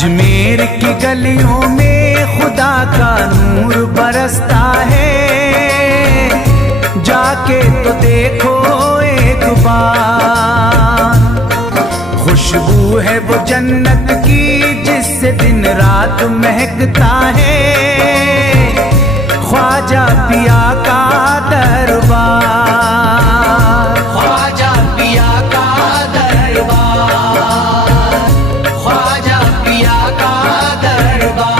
अजमेर की गलियों में खुदा का नूर बरसता है, जाके तो देखो एक बार। खुशबू है वो जन्नत की जिससे दिन रात महकता है, ख्वाजा पिया का दरबार, ख्वाजा पिया का दरबार, ख्वाजा पिया का दरबार।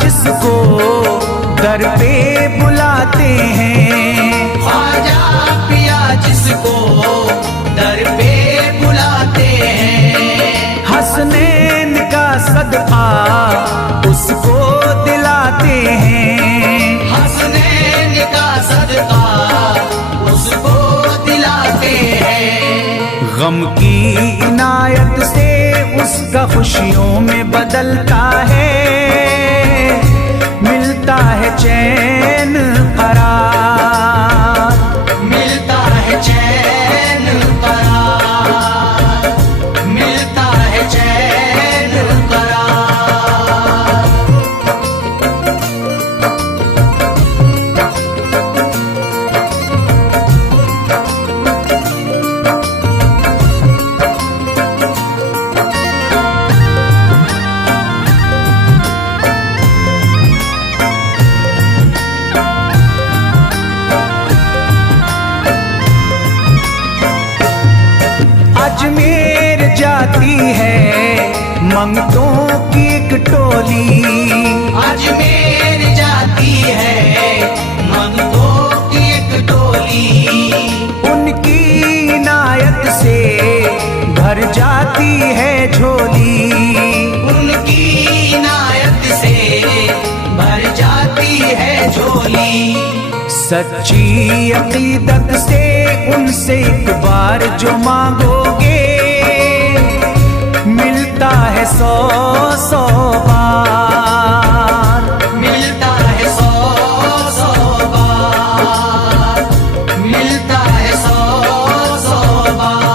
जिसको दर पे बुलाते हैं, ख्वाजा पिया जिसको दर पे बुलाते हैं, हसनैन का सदका उसको दिलाते हैं, हसनैन का सदका उसको दिलाते हैं। गम की इनायत से उसका खुशियों में बदलता है, मिलता है चैन करार, मिलता है चैन करार, मिलता है चैन करार। अजमेर जाती है मंगतों की एक टोली, अजमेर जाती है मंगतों की एक टोली, उनकी इनायत से भर जाती है झोली, उनकी इनायत से भर जाती है झोली। सच्ची अकीदत से उनसे एक बार जो मांगोगे, मिलता है 100 बार, मिलता है 100 बार, मिलता है 100 बार।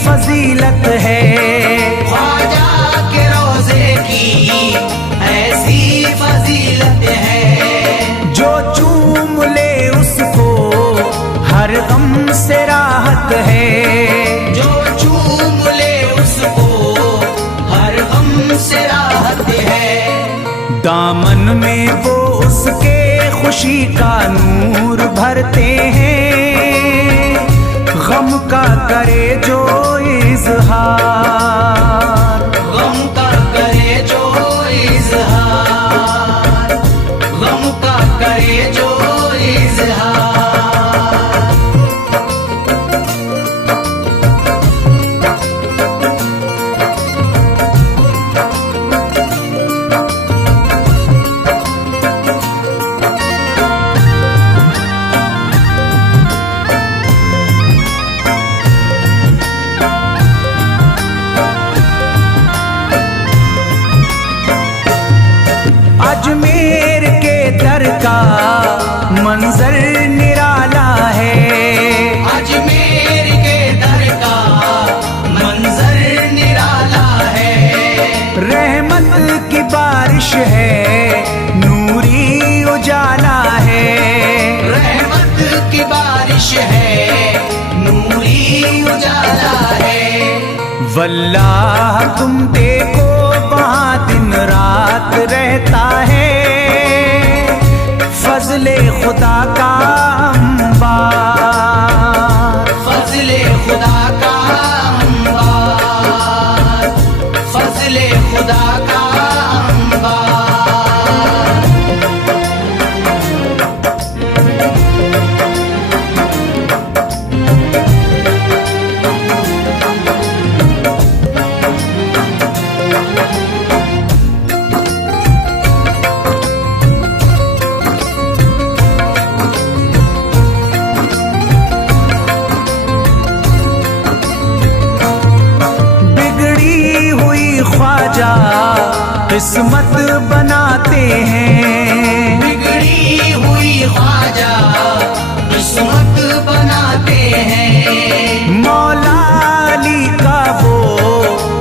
फजीलत है, ख्वाजा के रोज़े की ऐसी फजीलत है, जो चूम ले उसको हर गम से राहत है, जो चूम ले उसको हर गम से राहत है। दामन में वो उसके खुशी का नूर भरते हैं, गम का करे जो इजहार, गम का करे जो इजहार, गम का करे जो इजहार। अजमेर के दर का मंजर निराला है, अजमेर के दर का मंजर निराला है, रहमत की बारिश है नूरी उजाला है, रहमत की बारिश है नूरी उजाला है। वल्लाह तुम देखो वहाँ दिन रात रहता है, फजले खुदा का अंबार, फजले खुदा का अंबार, फजले खुदा का अंबार। ख्वाजा किस्मत बनाते हैं, बिगड़ी हुई ख्वाजा किस्मत बनाते हैं। मौला अली का वो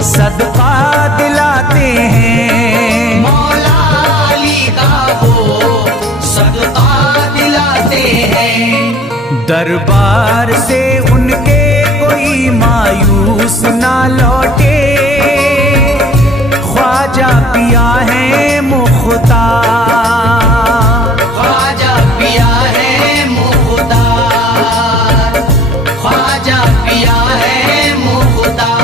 सदका दिलाते हैं, मौला अली का वो सदका दिलाते हैं। दरबार से उनके कोई मायूस ना लौटे, ख्वाजा पिया है मुख्तार, ख्वाजा पिया है मुख्तार, ख्वाजा पिया है मुख्तार।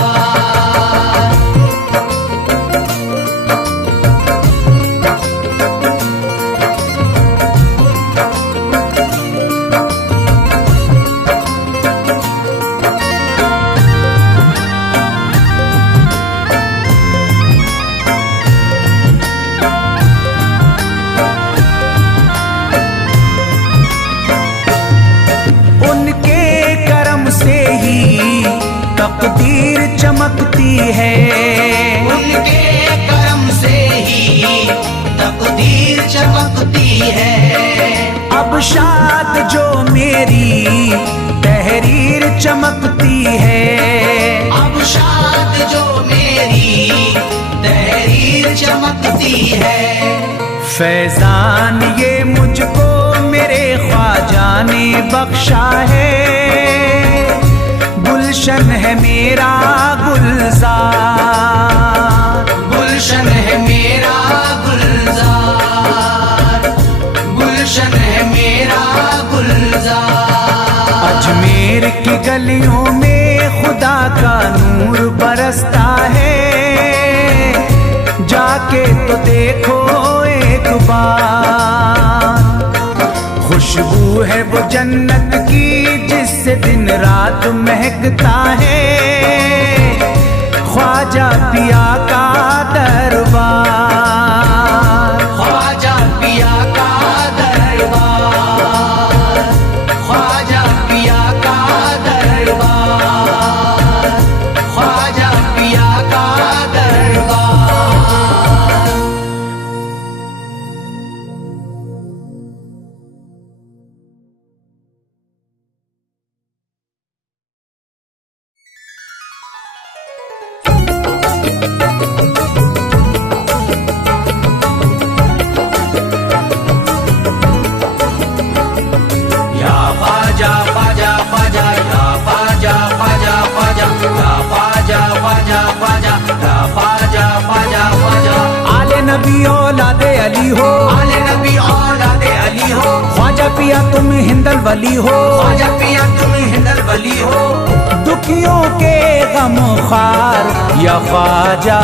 तकदीर चमकती है, उनके करम से ही तकदीर चमकती है। अब शाद जो मेरी तहरीर चमकती है, अब शाद जो मेरी तहरीर चमकती है। फैजान ये मुझको मेरे ख्वाजा ने बख्शा है, गुलशन है मेरा गुलजार, गुलशन है मेरा गुलजार, गुलशन है मेरा गुलजार। अजमेर की गलियों में खुदा का नूर बरसता है, जाके तो देखो एक बार। खुशबू है वो जन्नत की जिससे दिन रात महकता है, ख्वाजा पिया का दरबार, ख्वाजा पिया का दरबार, ख्वाजा पिया का दरबार, ख्वाजा पिया का दरबार। आले नबी औलादे अली हो, आले नबी औलादे अली हो, ख्वाजा पिया तुम हिंदल वली हो, ख्वाजा पिया तुम हिंदल वली हो। दुखियों के गम खार या ख्वाजा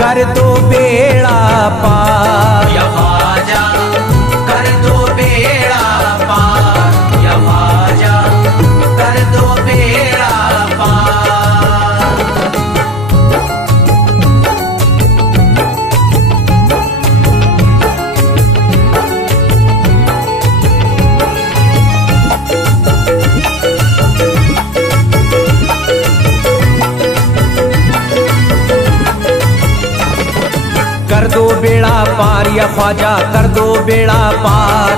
कर दो बेड़ा पार, या ख्वाजा कर दो बेड़ा पार, या ख्वाजा कर दो बेड़ा पार। कर दो बेड़ा पार या ख्वाजा कर दो बेड़ा पार,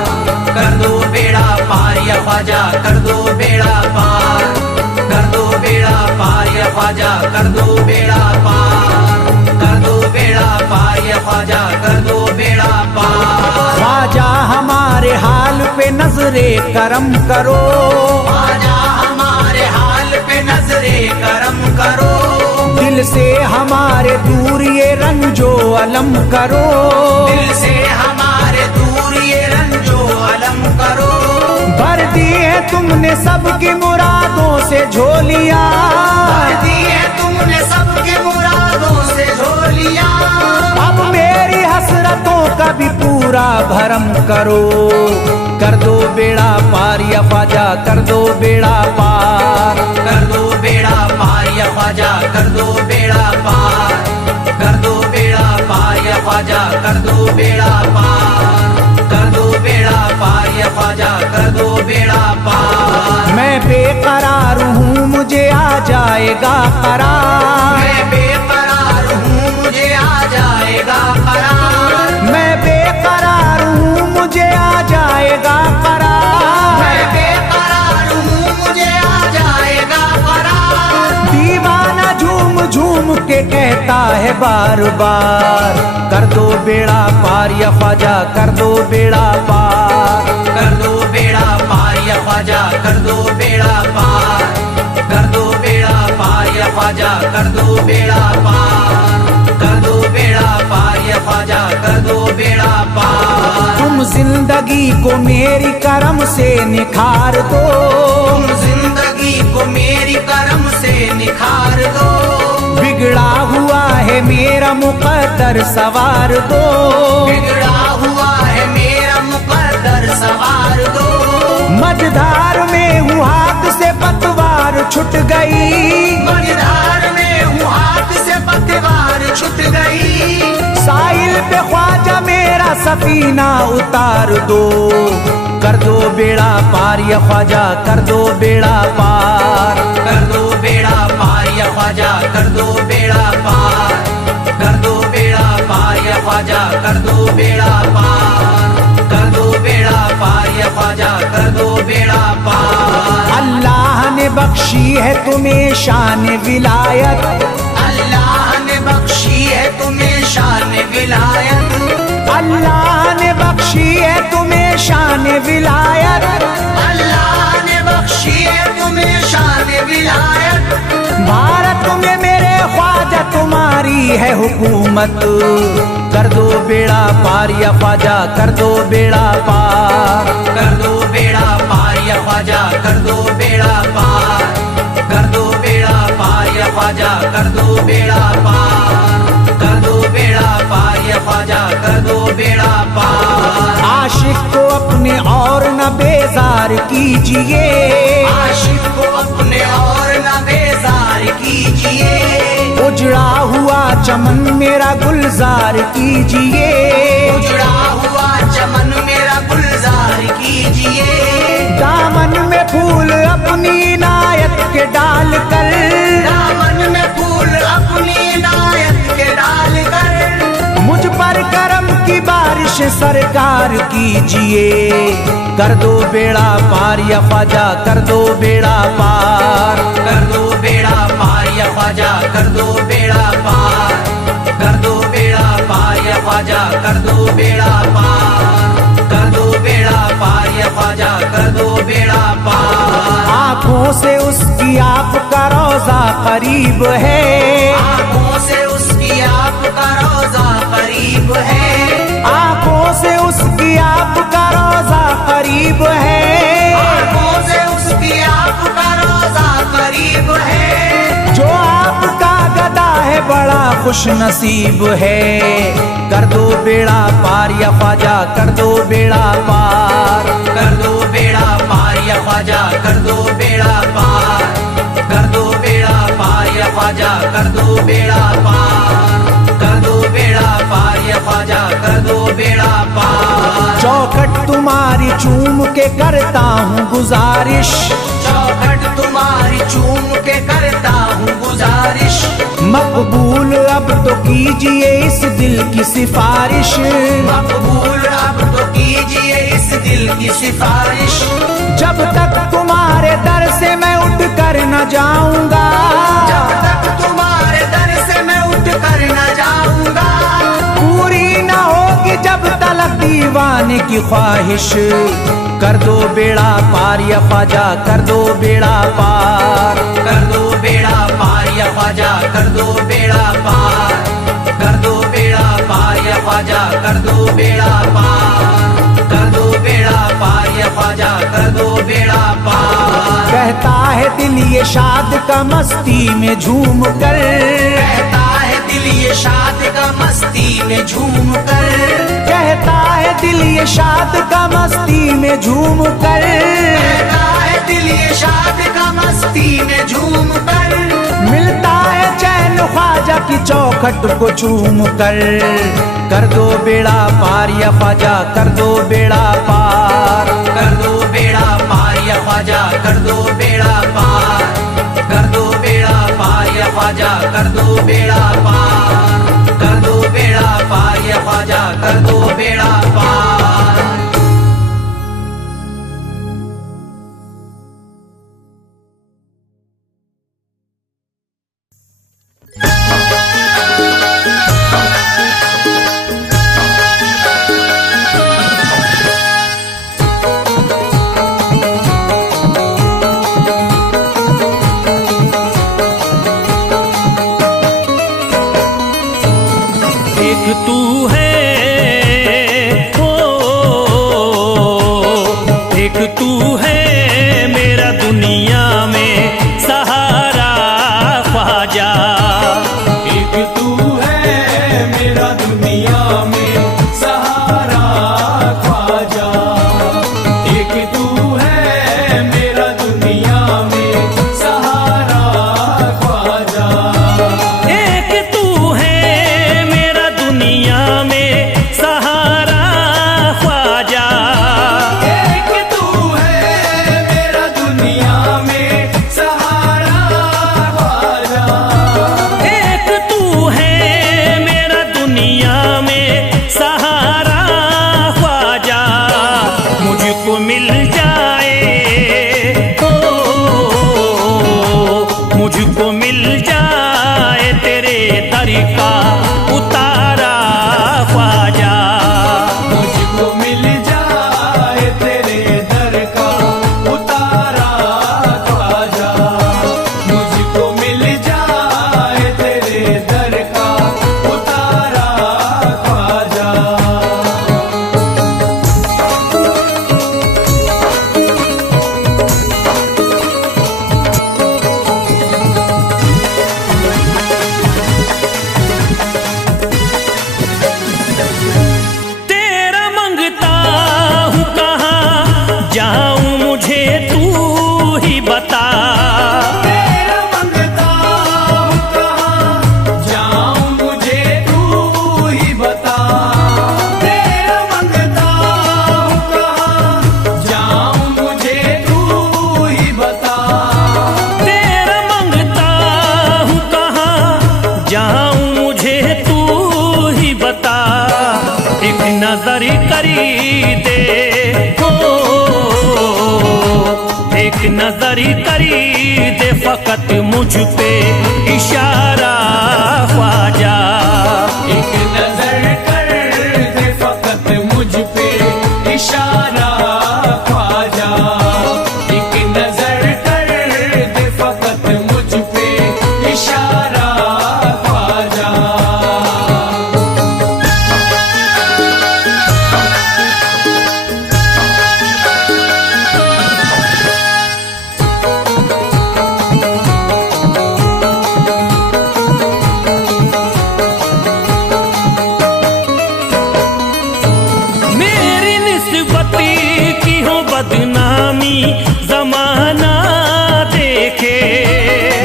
कर दो बेड़ा पार या ख्वाजा कर दो बेड़ा पार, कर दो बेड़ा पार या ख्वाजा कर दो बेड़ा पार, कर दो बेड़ा पार या ख्वाजा कर दो बेड़ा पार। ख्वाजा हमारे हाल पे नजरे करम करो, ख्वाजा हमारे हाल पे नजरे करम करो, दिल से हमारे दूर ये रंजो अलम करो, दिल से हमारे दूर ये रंजो करो। भर दी है तुमने सबकी मुरादों से झोलियां, भर दी है तुमने सबकी मुरादों से झोलियां। अब मेरी हसरतों का भी पूरा भरम करो। कर दो बेड़ा पार या ख्वाजा, कर दो बेड़ा पार। कर दो बेड़ा पार या ख्वाजा, कर दो बेड़ा पार। कर दो बेड़ा पार या ख्वाजा, कर दो बेड़ा पार। कर दो बेड़ा पार या ख्वाजा, कर दो बेड़ा पार। मैं बेकरार हूँ मुझे आ जाएगा करार। मैं बेकरार हूँ मुझे आ जाएगा करार। मैं बेकरार हूँ मुझे आ जाएगा करार। मैं बेकरार हूँ मुझे आ जाएगा करार। दीवाना झूम झूम के कहता है बार बार, कर दो बेड़ा पार या ख्वाजा, कर दो बेड़ा पार। कर दो बेड़ा पार या ख्वाजा, कर दो बेड़ा पार। कर दो बेड़ा पार या ख्वाजा, कर दो बेड़ा पार। कर दो बेड़ा पार या ख्वाजा, कर दो बेड़ा पार। तुम जिंदगी को मेरी करम से निखार दो। तुम जिंदगी को मेरी करम से निखार दो। बिगड़ा हुआ है मेरा मुकद्दर सवार दो। बिगड़ा हुआ है मेरा मुकद्दर सवार दो। मझधार में हूँ हाथ से पतवार छूट गई। मझधार में हूँ हाथ से पतवार छूट गई। साहिल पे ख्वाजा मेरा सफीना उतार दो। कर दो बेड़ा पार या ख्वाजा, कर दो बेड़ा पार। कर दो बेड़ा पार या ख्वाजा, कर दो बेड़ा पार। कर दो बेड़ा पार या ख्वाजा, कर दो बेड़ा पार। कर दो बेड़ा पार या ख्वाजा, कर दो बेड़ा पार। अल्लाह ने बख्शी है तुम्हें शान विलायत। अल्लाह ने बख्शी है तुम्हें शान विलायत। अल्लाह ने बख्शी है तुम्हें शान विलायत। अल्लाह ने बख्शी है तुम्हें शान विलायत। भारत में मेरे ख्वाजा तुम्हारी है हुकूमत। कर दो बेड़ा पार या ख्वाजा, कर दो बेड़ा पार। कर दो बेड़ा पार या ख्वाजा, कर दो बेड़ा पार। कर दो बेड़ा पार या ख्वाजा, कर दो बेड़ा पार। कर दो बेड़ा पार या ख्वाजा, कर दो बेड़ा पार। आशिक को अपने और न बेजार कीजिए। आशिक को अपने और न बेजार कीजिए। उजड़ा हुआ चमन मेरा गुलजार कीजिए। उजड़ा हुआ चमन मेरा गुलजार कीजिए। दामन में फूल अपनी इनायत के डाल कर। दामन में फूल अपनी इनायत के डाल कर। मुझ पर करम की बारिश सरकार कीजिए। कर दो बेड़ा पार या ख्वाजा, कर दो बेड़ा पार। कर दो बेड़ा पार या ख्वाजा, कर दो बेड़ा पार। कर दो बेड़ा पार या ख्वाजा, कर दो बेड़ा पार। कर दो बेड़ा पार या ख्वाजा, कर दो बेड़ा पार। आँखों से उसकी आपका रोजा करीब है। आँखों से उसकी आपका रोजा करीब है। आँखों से उसकी आपका रोजा करीब है। आँखों से उसकी आपका रोजा करीब है। जो आपका गदा है बड़ा खुश नसीब है। कर दो बेड़ा पार या ख्वाजा, कर दो बेड़ा पार। कर दो बेड़ा पार या ख्वाजा, कर दो बेड़ा पार। कर दो बेड़ा पार या ख्वाजा, कर दो बेड़ा पार। कर दो बेड़ा पार या ख्वाजा, कर दो बेड़ा पार। चौखट तुम्हारी चूम के करता हूँ गुजारिश। चौखट तुम्हारी चूम के करता हूँ गुजारिश। मकबूल अब तो कीजिए इस दिल की सिफारिश। मकबूल अब तो कीजिए इस दिल की सिफारिश। जब तक तुम्हारे दर से मैं उठ कर न जाऊंगा। जब तक तुम्हारे दर से मैं उठ कर न जाऊंगा। पूरी न होगी जब तलक दीवाने की ख्वाहिश। कर दो बेड़ा पार या ख्वाजा, कर दो बेड़ा पार। कर दो बेड़ा पार या ख्वाजा, कर दो बेड़ा पार। कर दो बेड़ा पार या ख्वाजा, कर दो बेड़ा पार। कर दो बेड़ा पार या ख्वाजा। ख्वाजा कर दो बेड़ा पार। कहता है दिल ये शाद का मस्ती में झूम कर, कहता है दिल ये शाद का मस्ती में झूम कर, कहता है दिल ये शाद का मस्ती में झूम कर, कहता है दिल ये शाद का मस्ती में झूम कर। मिलता है चैन ख्वाजा की चौखट को चूम कर दो बेड़ा पार या ख्वाजा कर दो बेड़ा पार। कर दो बेड़ा पार या ख्वाजा कर दो बेड़ा पार। कर दो बेड़ा पार या ख्वाजा कर दो बेड़ा पार। कर दो बेड़ा पार या ख्वाजा कर दो बेड़ा पार। तू है ओ, एक तू है मेरा दुनिया में सहारा ख्वाजा। एक तू है मेरा दुनिया में सहारा ख्वाजा। एक तू है मेरा दुनिया में सहारा ख्वाजा। एक तू है मेरा दुनिया में सहारा ख्वाजा। एक तू है मेरा दुनिया में सहारा ख्वाजा। एक तू है मेरा दुनिया में सहारा ख्वाजा। मुझको मिल जाए ओ, मुझको मिल जाए तेरे दर का उतारा ख्वाजा। मुझको मिल जाए तेरे दर का उतारा ख्वाजा। मुझको मिल जाए तेरे दर का उतारा ख्वाजा। तेरा मंगता हूँ कहाँ जाऊँ मुझे तू ही बता। तेरा मंगता हूँ कहाँ जाऊँ मुझे तू ही बता। तेरा मंगता हूँ कहाँ जाऊँ मुझे तू ही बता। तेरा मंगता हूँ कहाँ जाऊँ मुझे तू ही बता। एक नजर करी दे हो, एक नजर करी दे फकत मुझ पे इशारा ख्वाजा। एक नजर कर दे फकत मुझ पे इशारा ख्वाजा। एक नजर कर दे फकत मुझ पे इशारा ख्वाजा। मेरी निस्बती की हो बदनामी जमाना देखे।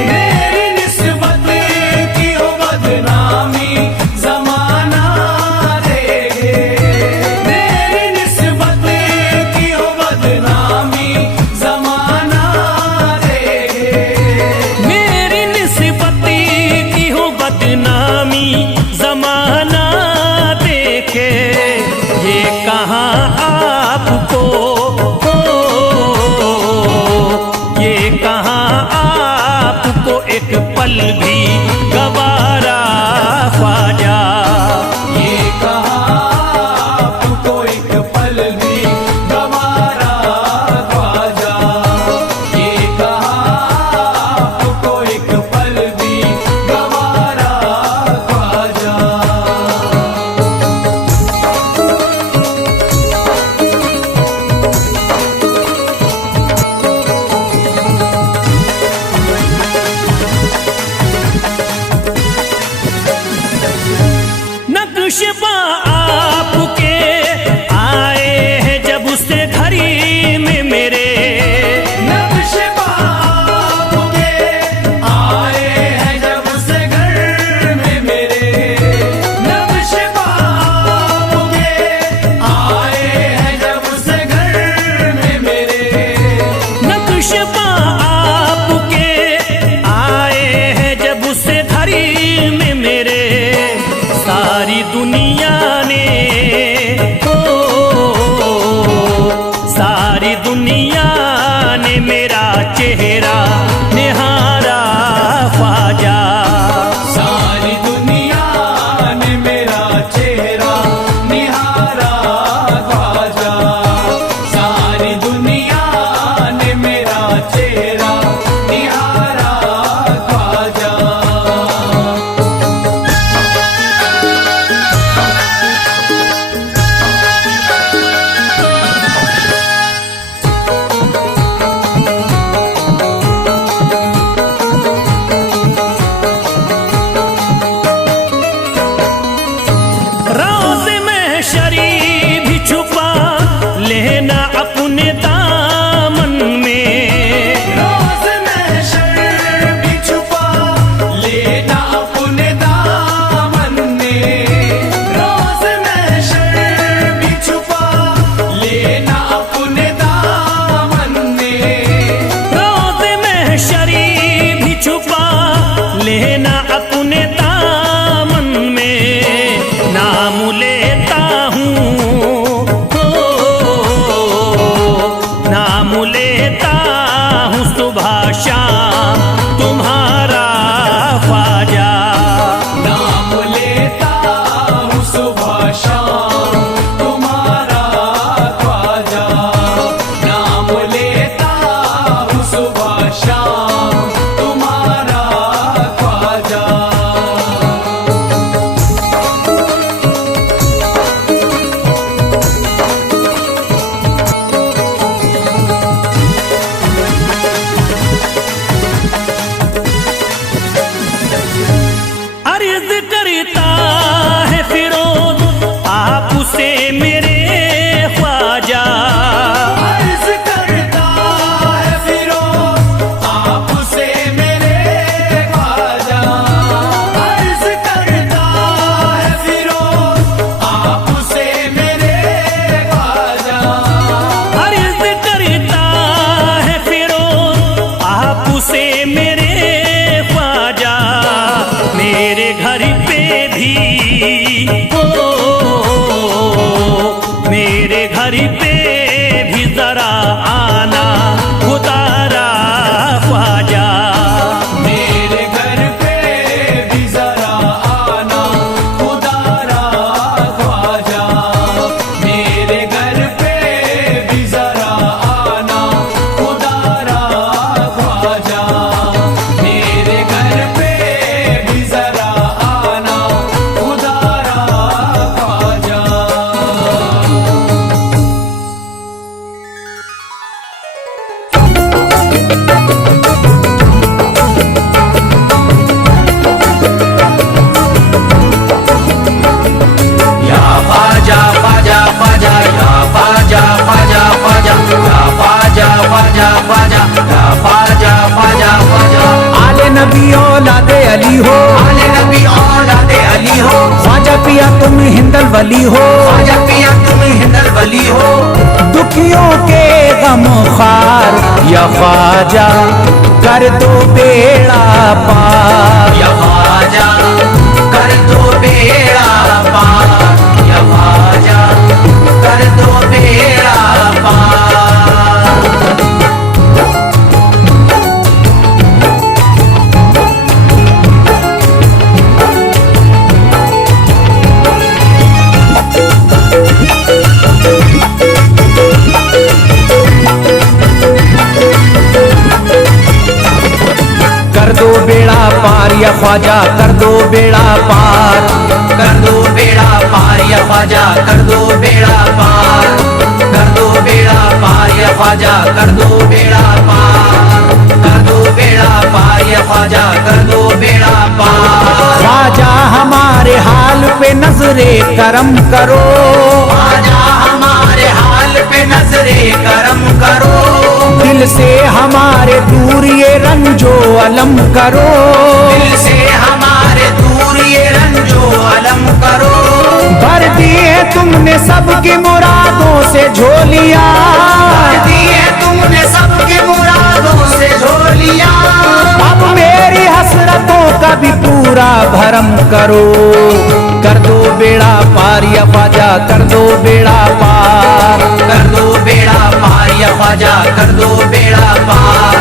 मेरी निस्बत की हो बदनामी जमाना देखे। मेरी निस्बत की हो बदनामी जमाना देखे। मेरी निस्बती की हो बदनामी जमाना देखे। ये कहाँ आपको हो, ये कहाँ आपको एक पल भी गवारा ख्वाजा। ये कहाँ आपको एक पल भी गवारा ख्वाजा। ये कहाँ आपको एक पल भी गवारा ख्वाजा। नबी औलादे अली हो, आले नबी औलादे अली हो, ख्वाजा पिया तुम हिंदल वली हो, ख्वाजा पिया तुम हिंदल वली हो, दुखियों के गम खार या ख्वाजा कर दो बेड़ा पार। या ख्वाजा कर दो बेड़ा पार, या ख्वाजा कर दो बेड़ा पार। कर दो बेड़ा पार या ख्वाजा कर दो बेड़ा पार, कर दो बेड़ा पार या ख्वाजा कर दो बेड़ा पार, कर दो बेड़ा पार या ख्वाजा कर दो बेड़ा पार, कर दो बेड़ा पार या ख्वाजा कर दो बेड़ा पार। ख्वाजा हमारे हाल पे नजरे करम करो, ख्वाजा हमारे हाल पे नजरे करम करो, दिल से हमारे दूर ये रंजो अलम करो, दिल से हमारे दूर ये रंजो अलम करो। भर दिए तुमने सबकी मुरादों से झोलियां, भर दिए तुमने सबकी मुरादों से झोलियां, अब मेरी हसरतों का भी पूरा भरम करो। कर दो बेड़ा पार या ख्वाजा कर दो बेड़ा पार, कर दो बेड़ा पार या ख्वाजा कर दो बेड़ा पार,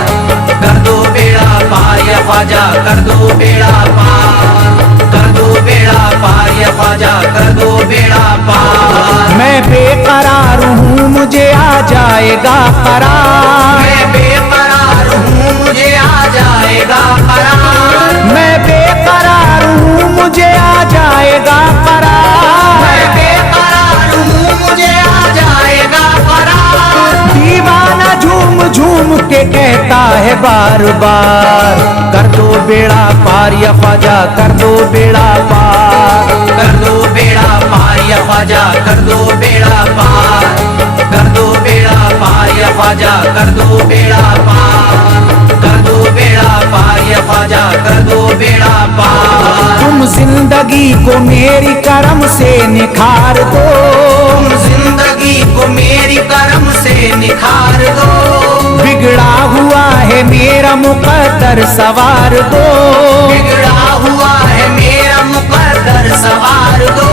कर दो बेड़ा पार या ख्वाजा कर दो बेड़ा पार, कर दो बेड़ा पार या ख्वाजा कर दो बेड़ा पार। मैं बेकरार हूँ मुझे आ जाएगा करार, मैं बेकरार हूँ मुझे आ जाएगा करार, मैं बेकरार हूँ मुझे आ जाएगा करार, मैं बेकरार हूँ मुझे आ जाएगा करार। दीवाना झूम झूम के कहता है बार बार, कर दो बेड़ा पार या ख्वाजा कर दो बेड़ा पार, कर दो बेड़ा पार या ख्वाजा कर दो बेड़ा पार, कर दो बेड़ा पार या ख्वाजा कर दो बेड़ा पार, कर दो बेड़ा पार या ख्वाजा कर दो बेड़ा पार। तुम जिंदगी को मेरी करम से निखार दो, तुम जिंदगी को मेरी करम से निखार दो, बिगड़ा हुआ है मेरा मुकद्दर सवार दो, बिगड़ा हुआ है मेरा मुकद्दर सवार दो।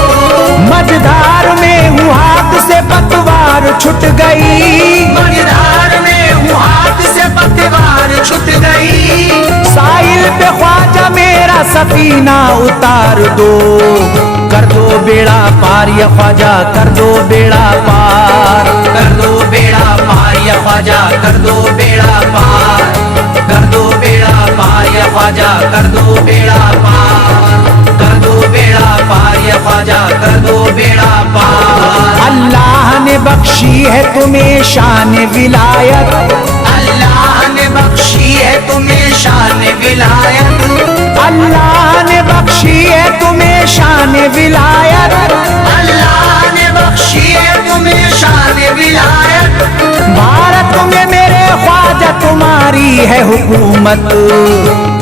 मझधार में हूँ हाथ से पतवार छूट गई, मझधार में हूँ हाथ से पतवार छूट गई, साहिल पे ख्वाजा मेरा सफीना उतार दो। कर दो बेड़ा पार या ख्वाजा कर दो बेड़ा पार, कर दो बेड़ा पार या ख्वाजा कर दो बेड़ा पार, कर दो बेड़ा पार या ख्वाजा कर दो बेड़ा पार, कर दो बेड़ा पार या ख्वाजा कर दो बेड़ा पार। अल्लाह ने बख्शी है तुम्हें शान विलायत, अल्लाह ने बख्शी है तुम्हें शान विलायत, अल्लाह ने बख्शी है तुम्हें शान विलायत, अल्लाह ने बख्शी है तुम्हें शान विलायत। भारत में मेरे ख्वाजा तुम्हारी है हुकूमत,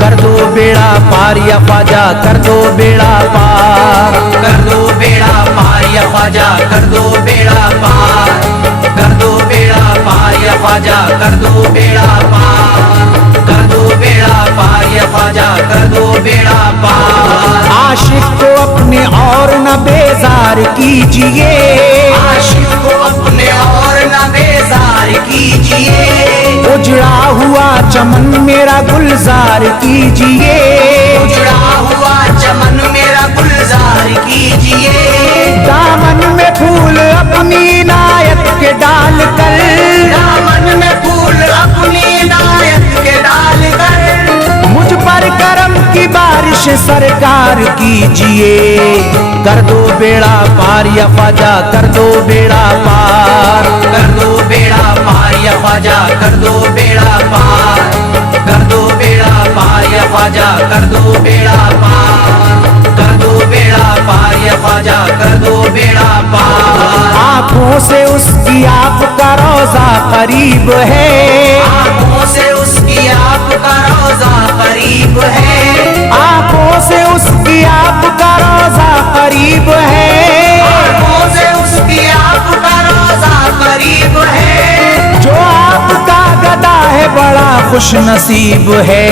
कर दो बेड़ा पार या ख्वाजा कर दो बेड़ा पार, कर दो बेड़ा पार या ख्वाजा कर दो बेड़ा पार, कर दो बेड़ा पार या ख्वाजा कर दो बेड़ा पार, कर दो बेड़ा पार या ख्वाजा कर दो बेड़ा पार। आशिक को अपने और न बेजार कीजिए, आशिक को अपने और न बेजार कीजिए, उजड़ा हुआ चमन मेरा गुलजार कीजिए, उजड़ा हुआ चमन मेरा गुलजार कीजिए, दामन में फूल अपनी नायत के डाल कर, दामन में फूल अपनी नायत के डाल कर, मुझ पर करम की बारिश सरकार कीजिए। कर दो बेड़ा पार या ख्वाजा कर दो बेड़ा पार, कर दो बेड़ा पार या ख्वाजा कर दो बेड़ा पार, कर दो बेड़ा पार या ख्वाजा कर दो बेड़ा पार, कर दो बेड़ा पार या ख्वाजा कर दो बेड़ा पार। आंखों से उसकी आपका रोजा करीब है, आंखों से उसकी आपका रोजा करीब है, खुश नसीब है।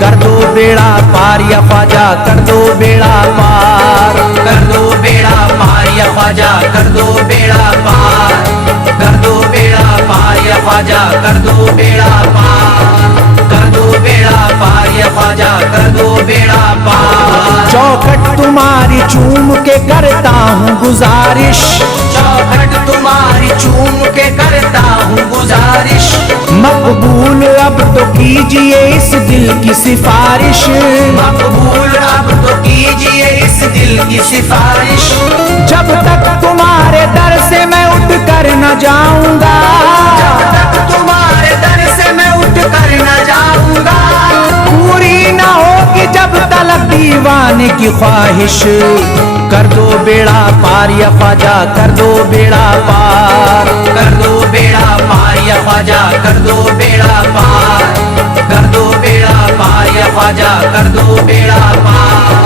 कर दो बेड़ा पार या ख्वाजा, कर दो बेड़ा पार। कर दो बेड़ा पार या ख्वाजा, कर दो बेड़ा पार। कर दो बेड़ा पार या ख्वाजा, कर दो बेड़ा पार। कर दो बेड़ा पार या ख्वाजा, कर दो बेड़ा पार। चौखट तुम्हारी चूम के करता हूँ गुजारिश, चौखट तुम्हारी चूम के करता हूँ गुजारिश। मकबूल अब तो कीजिए इस दिल की सिफारिश। मकबूल अब तो कीजिए इस दिल की सिफारिश। जब तक तुम्हारे दर से मैं उठ कर न जाऊंगा, जब तक तुम्हारे दर से मैं उठ कर न जाऊंगा, पूरी न होगी जब तलक दीवाने की ख्वाहिश। कर दो बेड़ा पार या ख्वाजा, कर दो बेड़ा पार। कर दो बेड़ा पार या ख्वाजा, कर दो बेड़ा पार। कर दो बेड़ा पार या ख्वाजा, कर दो बेड़ा पार।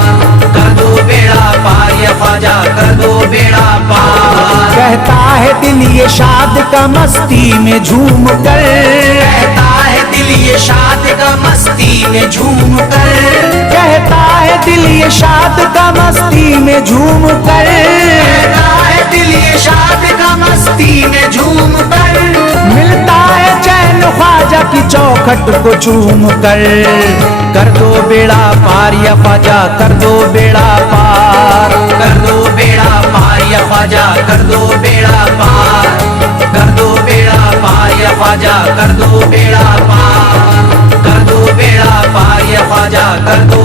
कर दो बेड़ा पार या ख्वाजा, कर दो बेड़ा पार। कहता है दिल ये शाद का मस्ती में झूम कर, कहता है दिल ये शाद का मस्ती में झूम कर। कहता है दिल ये शाद का मस्ती में झूम कर। कहता है दिल ये शाद का मस्ती में झूम कर। मिलता है चैन ख्वाजा की चौखट को चूम कर। कर दो बेड़ा पार या ख्वाजा, कर दो बेड़ा पार। कर दो बेड़ा पार या ख्वाजा, कर दो बेड़ा पार। कर दो बेड़ा पार या ख्वाजा, कर दो बेड़ा पार। कर दो बेड़ा पार या ख्वाजा, कर दो